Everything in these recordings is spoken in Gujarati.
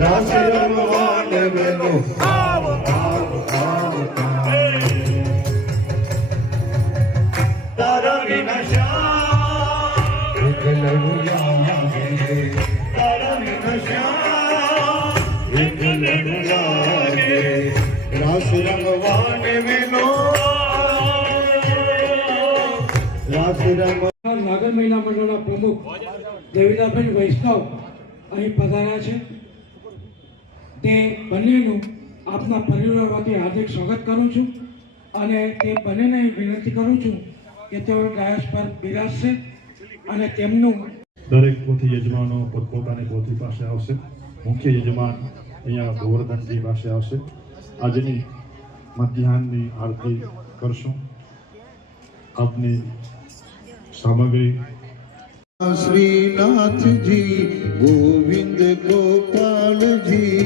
રાસ આવ આવ તારા વિના શ્યામ એકલવું તારા વિના શ્યામ એકલવું રાસ નાગર મહિલા મંડળના પ્રમુખ દેવીદાબેન વૈષ્ણવ અહીં પધાર્યા છે. તે બંનેનું આપના પરિવાર વતી હાર્દિક સ્વાગત કરું છું અને તે બંનેને વિનંતી કરું છું કે તેઓ ડાયસ પર બિરાજશે અને તેમનું દરેક પોથી યજમાનો પોતપોતાની પોથી પાસે આવશે. મુખ્ય યજમાન અહીંયા ગોવર્ધનજી પાસે આવશે. આજની મધ્યાહનની આરતી કરશું. આપની સામગ્રી શ્રીનાથજી ગોવિંદ ગોપાલજી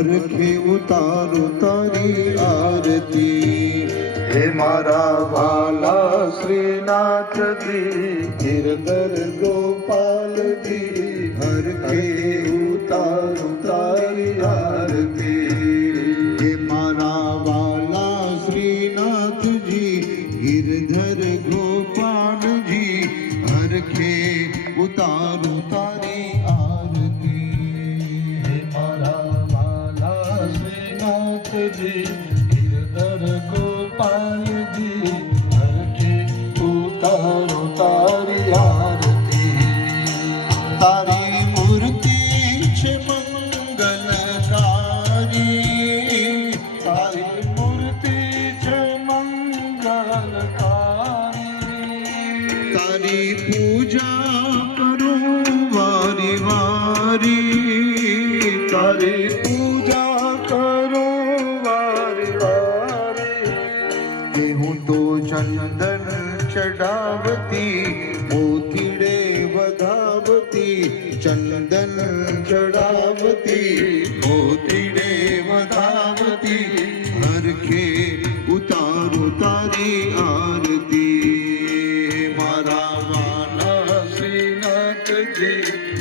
હરખે ઉતારું તારી આરતી હે મારા વાલા શ્રીનાથજી ગિરધર ગોપાલજી હરખે ઉતારું તારી આરતી હે મારા વાલા શ્રીનાથજી ગિરધર ગોપાલજી હરખે ઉતારો શ્રીનાથજી ગિરધર ગોપાલજી કે ઉતારો તારી આરતી તારી મૂર્તિ છે મંગલકારી તારી મૂર્તિ છે મંગલકારી તારી પૂજા કરું વારી વારી તારી ચંદન ચડાવતી મોતીડે વધાવતી ચંદન ચડાવતી મોતીડે વધાવતી હરખે